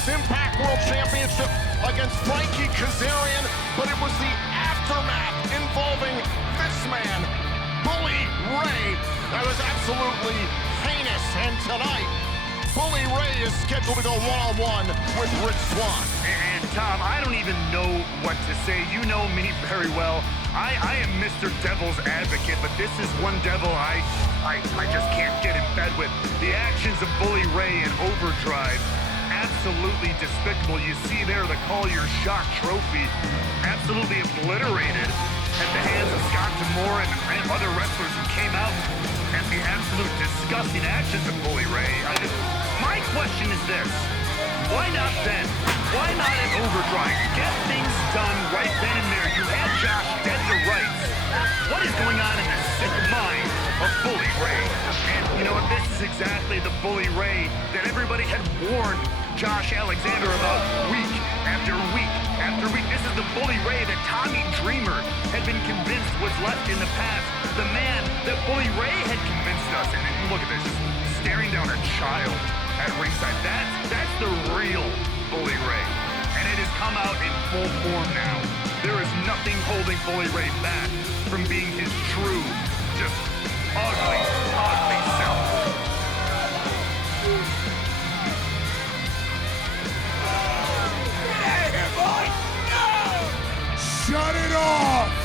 his Impact World Championship against Frankie Kazarian, but it was the aftermath involving this man, Bully Ray, that was absolutely heinous. And tonight, Bully Ray is scheduled to go one-on-one with Rich Swann. And Tom, I don't even know what to say. You know me very well. I am Mr. Devil's Advocate, but this is one devil I just can't get in bed with. The actions of Bully Ray in Overdrive, absolutely despicable. You see there the Call Your Shot trophy, absolutely obliterated at the hands of Scott D'Amore and other wrestlers who came out at the absolute disgusting actions of Bully Ray. My question is this: why not then? Why not in Overdrive? Get things done right then and there. You had Josh dead to rights. What is going on in the sick mind of Bully Ray? And you know what? This is exactly the Bully Ray that everybody had warned Josh Alexander about week after week after week. This is the Bully Ray that Tommy Dreamer had been convinced was left in the past. The man that Bully Ray had convinced us. And look at this, staring down a child at ringside. That's the real Bully Ray. And it has come out in full form now. There is nothing holding Bully Ray back from being his true, just ugly, ugly self. Shut it off!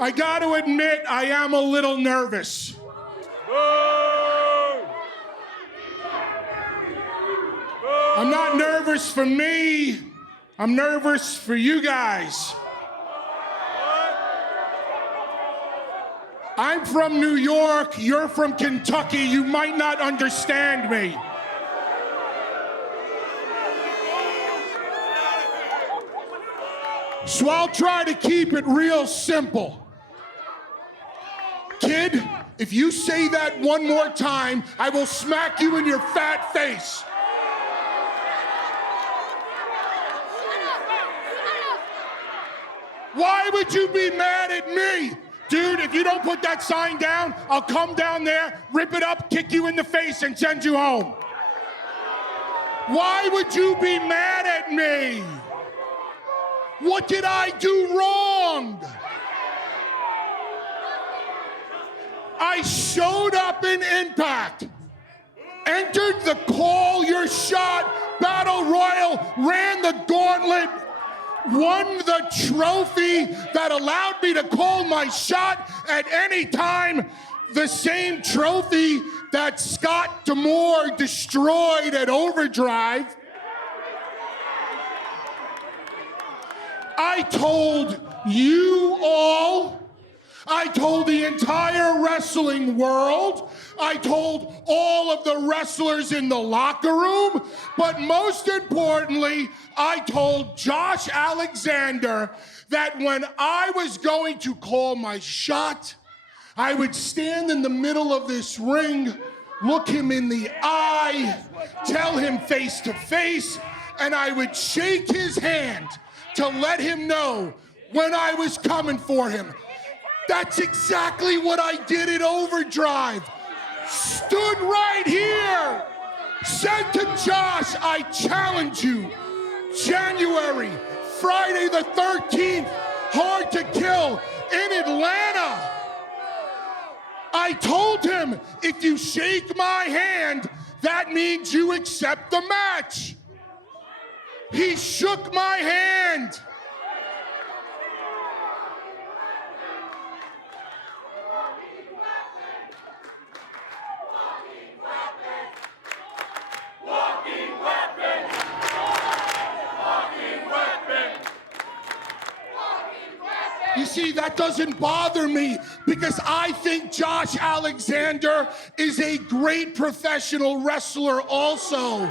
I got to admit, I am a little nervous. I'm not nervous for me. I'm nervous for you guys. I'm from New York. You're from Kentucky. You might not understand me. So I'll try to keep it real simple. Kid, if you say that one more time, I will smack you in your fat face. Why would you be mad at me? Dude, if you don't put that sign down, I'll come down there, rip it up, kick you in the face, and send you home. Why would you be mad at me? What did I do wrong? I showed up in Impact, entered the Call Your Shot Battle Royal, ran the gauntlet, won the trophy that allowed me to call my shot at any time, the same trophy that Scott D'Amore destroyed at Overdrive. I told you all, I told the entire wrestling world, I told all of the wrestlers in the locker room, but most importantly, I told Josh Alexander that when I was going to call my shot, I would stand in the middle of this ring, look him in the eye, tell him face to face, and I would shake his hand to let him know when I was coming for him. That's exactly what I did at Overdrive. Stood right here. Said to Josh, I challenge you. January, Friday the 13th, Hard to Kill in Atlanta. I told him, if you shake my hand, that means you accept the match. He shook my hand. You see, that doesn't bother me because I think Josh Alexander is a great professional wrestler also.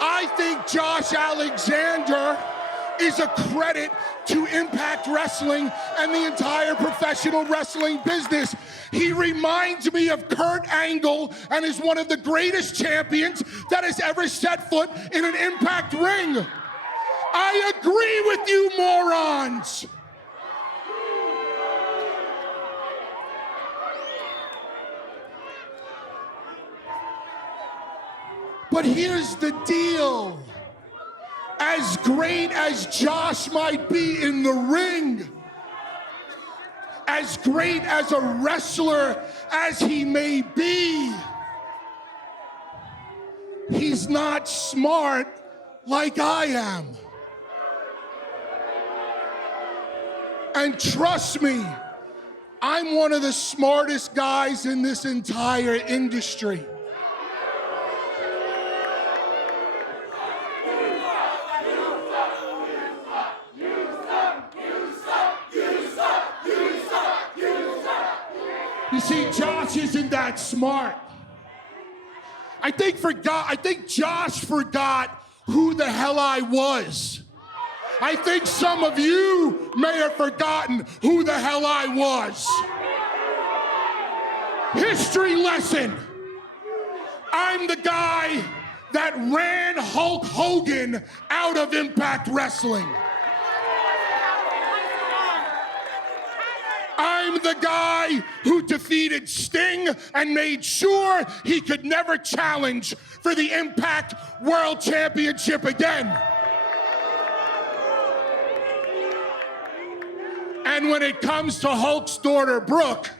I think Josh Alexander is a credit to Impact Wrestling and the entire professional wrestling business. He reminds me of Kurt Angle and is one of the greatest champions that has ever set foot in an Impact ring. I agree with you, morons. But here's the deal. As great as Josh might be in the ring, as great as a wrestler as he may be, he's not smart like I am. And trust me, I'm one of the smartest guys in this entire industry. You see, Josh isn't that smart. I think Josh forgot who the hell I was. I think some of you may have forgotten who the hell I was. History lesson. I'm the guy that ran Hulk Hogan out of Impact Wrestling. I'm the guy who defeated Sting and made sure he could never challenge for the Impact World Championship again. And when it comes to Hulk's daughter, Brooke,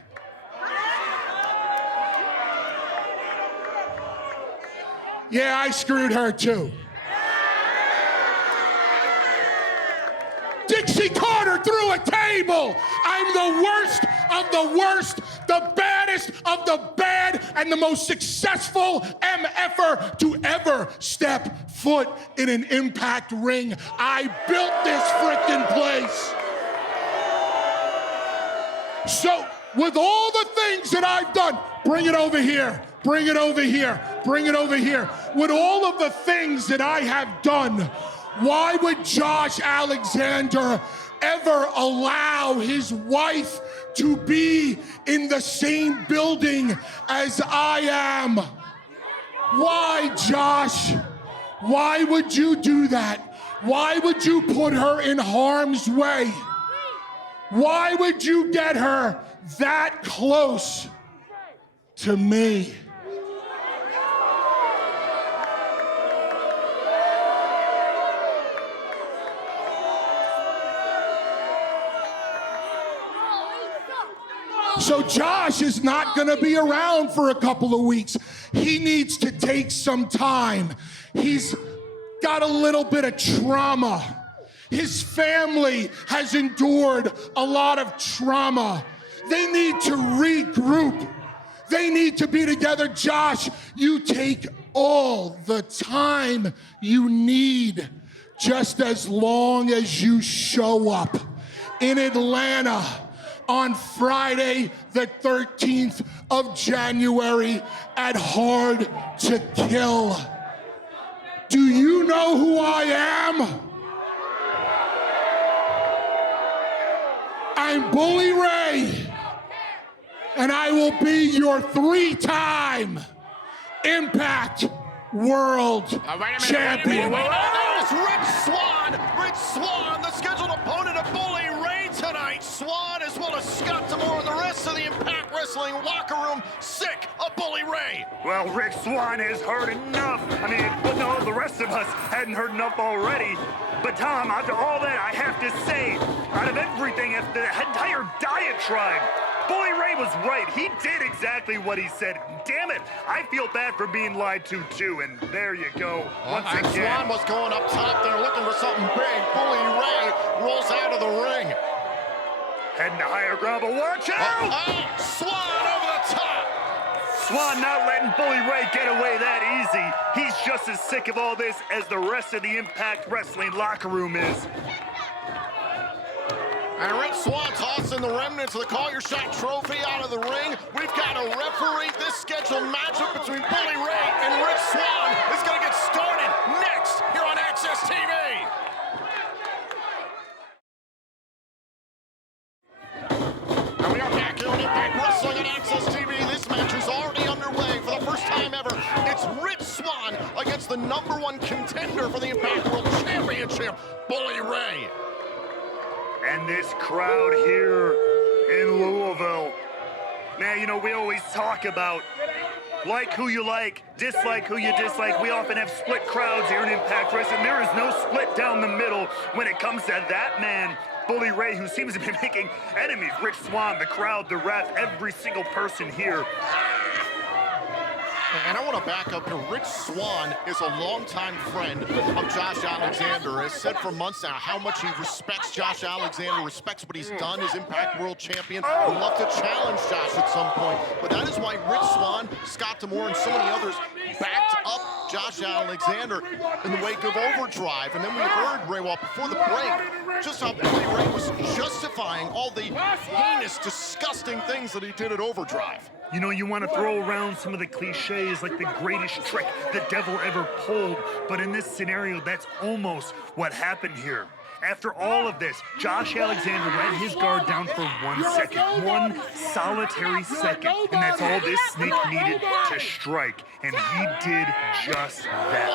yeah, I screwed her too. Dixie Carter through a table. I'm the worst of the worst, the baddest of the bad, and the most successful MFer to ever step foot in an Impact ring. I built this frickin' place. So, with all the things that I've done, bring it over here, bring it over here, bring it over here. With all of the things that I have done, why would Josh Alexander ever allow his wife to be in the same building as I am? Why, Josh? Why would you do that? Why would you put her in harm's way? Why would you get her that close to me? So Josh is not gonna be around for a couple of weeks. He needs to take some time. He's got a little bit of trauma. His family has endured a lot of trauma. They need to regroup. They need to be together. Josh, you take all the time you need, just as long as you show up in Atlanta on Friday, the 13th of January at Hard to Kill. Do you know who I am? I'm Bully Ray, and I will be your 3-time Impact World Champion. There's Rich Swann. Rich Swann, the scheduled opponent of Bully Ray tonight. Swann, as well as Scott D'Amore and the rest of the Impact Wrestling locker room, sick of Bully Ray. Well, Rich Swann has heard enough. I mean, but no, the rest of us hadn't heard enough already. But Tom, after all that, I have to say, out of everything, after the entire diatribe, Bully Ray was right. He did exactly what he said. Damn it, I feel bad for being lied to too. And there you go, once again. Swann was going up top there looking for something big. Bully Ray rolls out of the ring. Heading to higher ground, but watch out! Swann over the top. Swann not letting Bully Ray get away that easy. He's just as sick of all this as the rest of the Impact Wrestling locker room is. And Rich Swann tossing the remnants of the Call Your Shot trophy out of the ring. We've got to referee this scheduled matchup between Bully Ray and Rich Swann. It's going to get started next here on Access TV. And we are back here on Impact Wrestling on Access TV. This match is already underway for the first time ever. It's Rich Swann against the #1 contender for the Impact World Championship, Bully Ray. And this crowd here in Louisville, man, you know, we always talk about like who you like, dislike who you dislike. We often have split crowds here in Impact Wrestling. There is no split down the middle when it comes to that man, Bully Ray, who seems to be making enemies. Rich Swann, the crowd, the ref, every single person here. And I want to back up here. Rich Swann is a longtime friend of Josh Alexander. Has said for months now how much he respects Josh Alexander, respects what he's done as Impact World Champion. Would love to challenge Josh at some point. But that is why Rich Swann, Scott D'Amore, and so many others backed up Josh Alexander in the wake of Overdrive. And then we heard, Ray, well, before the break, just how Bully Ray was justifying all the heinous, disgusting things that he did at Overdrive. You know, you want to throw around some of the cliches like the greatest trick the devil ever pulled, but in this scenario, that's almost what happened here. After all of this, Josh Alexander let his guard down for 1 second, one solitary second, and that's all this snake needed to strike, and he did just that.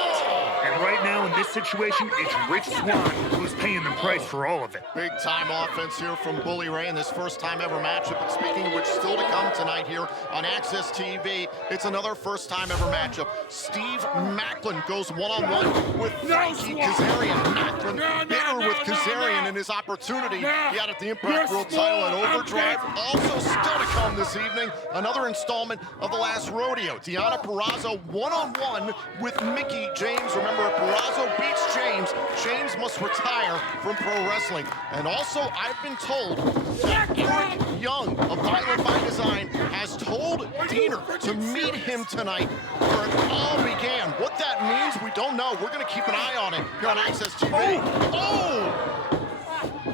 And right now in this situation, it's Rich Swann who's paying the price for all of it. Big time offense here from Bully Ray in this first time ever matchup. And speaking of which, still to come tonight here on Access TV, it's another first time ever matchup. Steve Macklin goes one-on-one with Frankie Kazarian. Macklin bitter with Kazarian and his opportunity he had at the Impact World title at Overdrive. Also still to come this evening, another installment of The Last Rodeo. Deonna Purrazzo one-on-one with Mickie James. Remember, if Purrazzo beats James, James must retire from pro wrestling. And also, I've been told that Eric Young of Violent by Design has told Diener to meet him tonight where it all began. What that means, we don't know. We're going to keep an eye on it here on Access TV. Oh!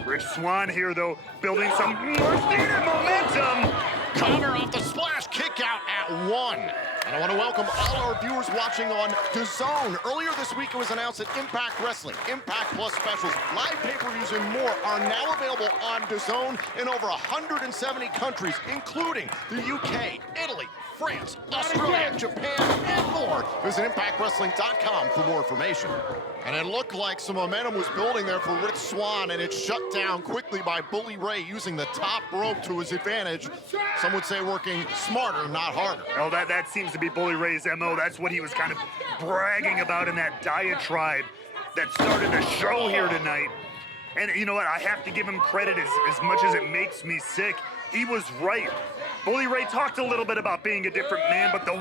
Rich Swann here, though, building some much needed momentum. Counter off the splash kick out at 1. And I want to welcome all our viewers watching on DAZN. Earlier this week, it was announced that Impact Wrestling, Impact Plus specials, live pay-per-views, and more are now available on DAZN in over 170 countries, including the UK, Italy, France, Australia, Japan, and more. Visit ImpactWrestling.com for more information. And it looked like some momentum was building there for Rich Swann, and it's shut down quickly by Bully Ray using the top rope to his advantage. Some would say working smarter, not harder. Oh, that seems to be Bully Ray's MO. That's what he was kind of bragging about in that diatribe that started the show here tonight. And you know what? I have to give him credit as much as it makes me sick. He was right. Bully Ray talked a little bit about being a different man, but the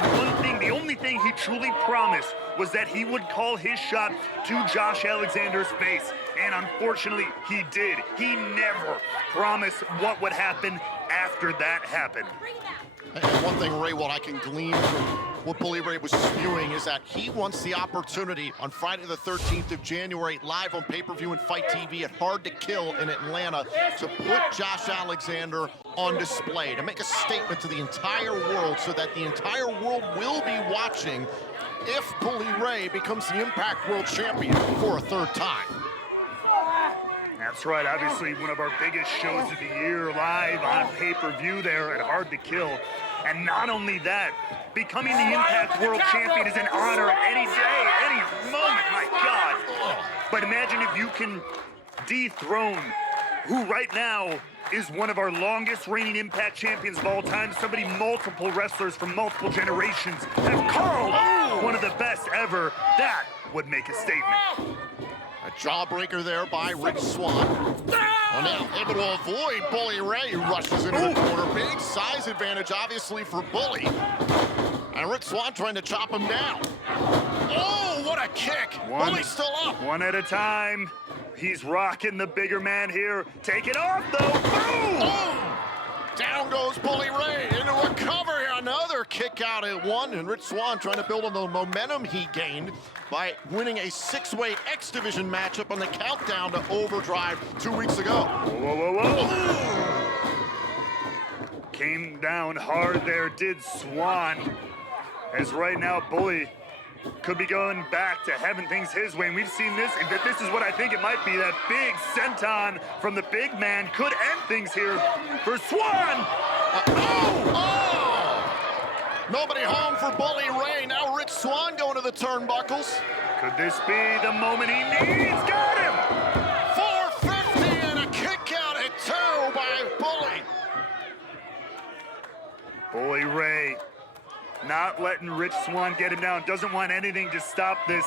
only thing he truly promised was that he would call his shot to Josh Alexander's face. And unfortunately, he did. He never promised what would happen after that happened. And one thing, Ray, what I can glean from what Bully Ray was spewing is that he wants the opportunity on Friday the 13th of January, live on pay-per-view and Fight TV at Hard to Kill in Atlanta, to put Josh Alexander on display, to make a statement to the entire world so that the entire world will be watching if Bully Ray becomes the Impact World Champion for a third time. That's right, obviously one of our biggest shows of the year, live on pay-per-view there at Hard to Kill. And not only that, becoming the Impact World Champion is an honor any day, any moment, my God. But imagine if you can dethrone who right now is one of our longest reigning Impact champions of all time, somebody multiple wrestlers from multiple generations have called one of the best ever. That would make a statement. A jawbreaker there by Rich Swann. Well, now able to avoid Bully Ray, who rushes into the corner. Big size advantage, obviously, for Bully. And Rich Swann trying to chop him down. Oh, what a kick. Bully's still up. One at a time. He's rocking the bigger man here. Take it off, though. Boom! Oh! Down goes Bully Ray into a cover here. Another kick out at one, and Rich Swann trying to build on the momentum he gained by winning a six-way X Division matchup on the countdown to Overdrive 2 weeks ago. Whoa, whoa, whoa. Came down hard there, did Swann. As right now, Bully could be going back to having things his way. And we've seen this, that this is what I think it might be. That big senton from the big man could end things here for Swann. Nobody home for Bully Ray. Now Rich Swann going to the turnbuckles. Could this be the moment he needs? Got him! 450 and a kick out at 2 by Bully. Bully Ray not letting Rich Swann get him down. Doesn't want anything to stop this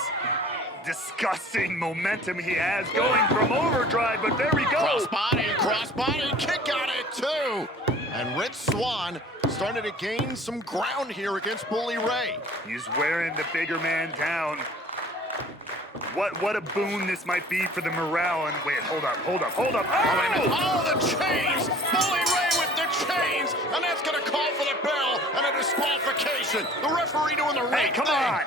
disgusting momentum he has going from Overdrive, but there we go. Crossbody, kick out at 2. And Rich Swann starting to gain some ground here against Bully Ray. He's wearing the bigger man down. What a boon this might be for the morale. And wait, hold up. Oh, the chains! Bully Ray with the chains! And that's gonna call for the bell and a disqualification. The referee doing the right thing. Come on!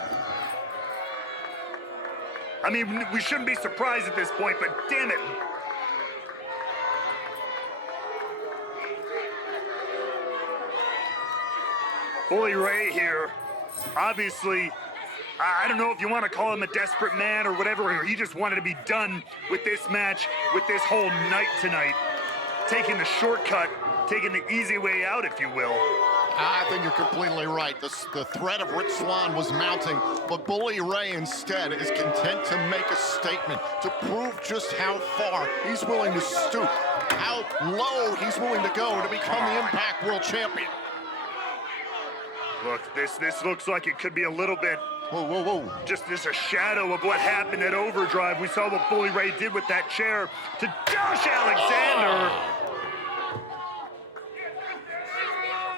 I mean, we shouldn't be surprised at this point, but damn it. Bully Ray here, obviously, I don't know if you want to call him a desperate man or whatever, or he just wanted to be done with this match, with this whole night tonight. Taking the shortcut, taking the easy way out, if you will. I think you're completely right. The threat of Rich Swann was mounting, but Bully Ray instead is content to make a statement to prove just how far he's willing to stoop, how low he's willing to go to become the Impact World Champion. Look, this looks like it could be a little bit. Whoa. Just a shadow of what happened at Overdrive. We saw what Bully Ray did with that chair to Josh Alexander.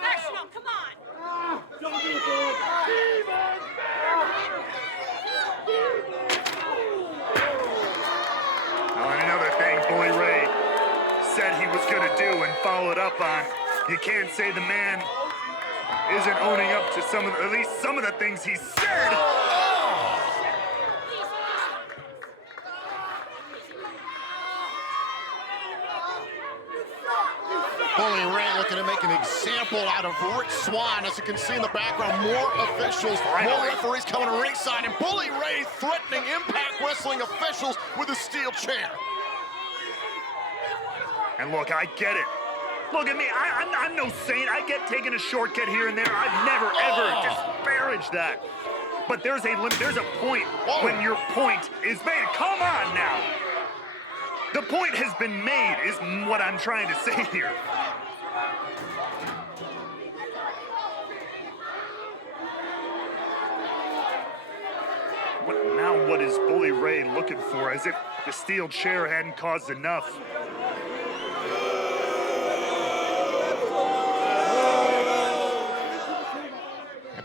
National, come on! And another thing Bully Ray said he was going to do and followed up on. You can't say the man isn't owning up to at least some of the things he said. Bully Ray looking to make an example out of Rich Swann. As you can see in the background, more officials, more referees coming to ringside, and Bully Ray threatening Impact Wrestling officials with a steel chair. And look, I get it. Look at me, I'm no saint. I get taking a shortcut here and there. I've never, ever disparaged that. But there's a point when your point is made. Come on now. The point has been made, is what I'm trying to say here. What is Bully Ray looking for? As if the steel chair hadn't caused enough.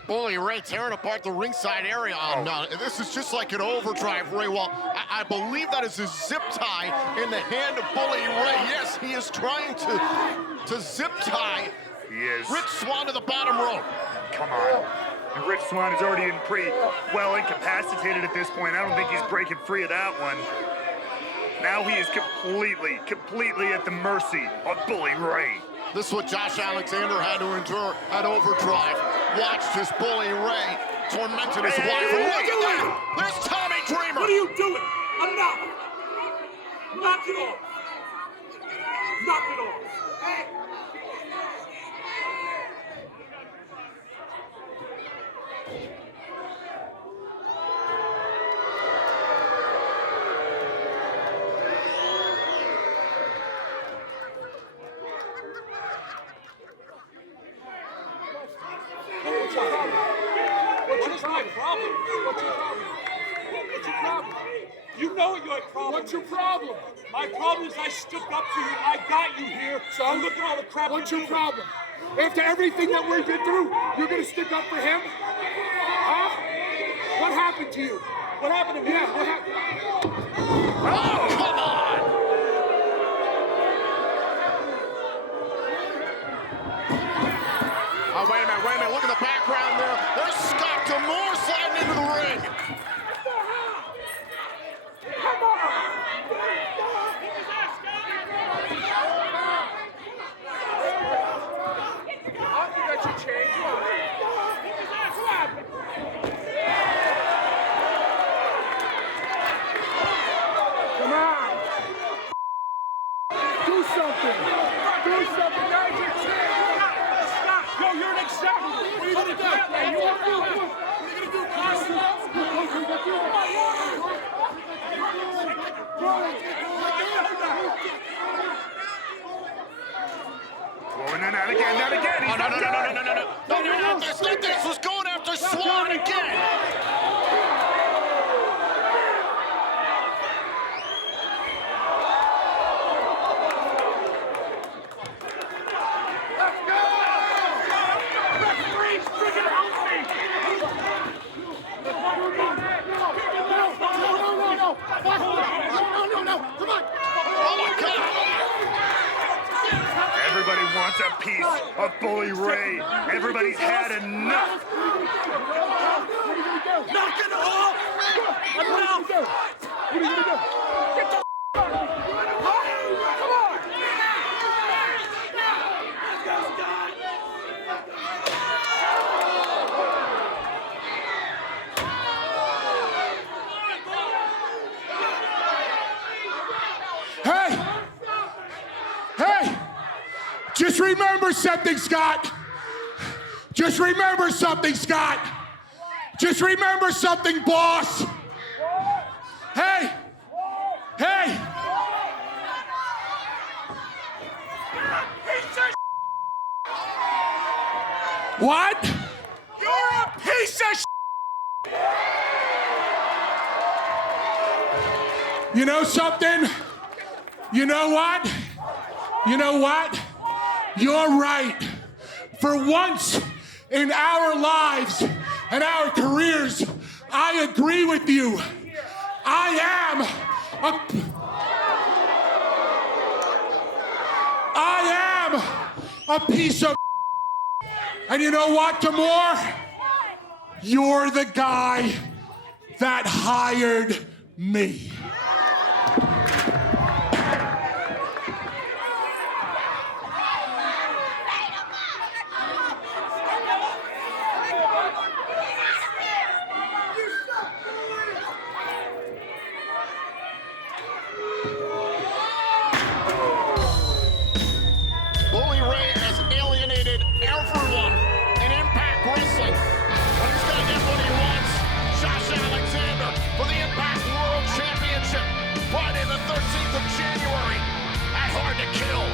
Bully Ray tearing apart the ringside area. Oh, no, this is just like an Overdrive, Ray. Well, I believe that is a zip tie in the hand of Bully Ray. Yes, he is trying to zip tie Rich Swann to the bottom rope. Come on. And Rich Swann is already pretty well incapacitated at this point. I don't think he's breaking free of that one. Now he is completely at the mercy of Bully Ray. This is what Josh Alexander had to endure at Overdrive. Watched his Bully Ray tormented his wife. And look at that! There's Tommy Dreamer! What are you doing? Enough! Knock it off! Knock it off! You know your problem. What's your problem? My problem is I stood up for you. I got you here. So look at all the crap. What's your problem? After everything that we've been through, you're gonna stick up for him? Huh? What happened to you? What happened to me? Yeah, what happened? Oh, come on! to change. Come on. Come on. Do something. Do something. Now's your chance. Stop. Yo, you're an example. What are you going to do? What are you going to do? Oh, no, not again, not again. He's not done. No, that's not this. Was going after Swann again. Everybody wants a piece of Bully Ray. Everybody's had enough. Knock it off! What are you gonna do? What are you gonna do? Get the come on! Hey! Hey! Just remember something, Scott. Just remember something, Scott. Just remember something, boss. Hey! Hey! What? You're a piece of You know something? You know what? You know what? You're right. For once in our lives and our careers, I agree with you. I am a piece of and you know what, Tamor? You're the guy that hired me. Bully Ray has alienated everyone in Impact Wrestling. But he's going to get what he wants. Josh Alexander for the Impact World Championship. Friday the 13th of January at Hard to Kill.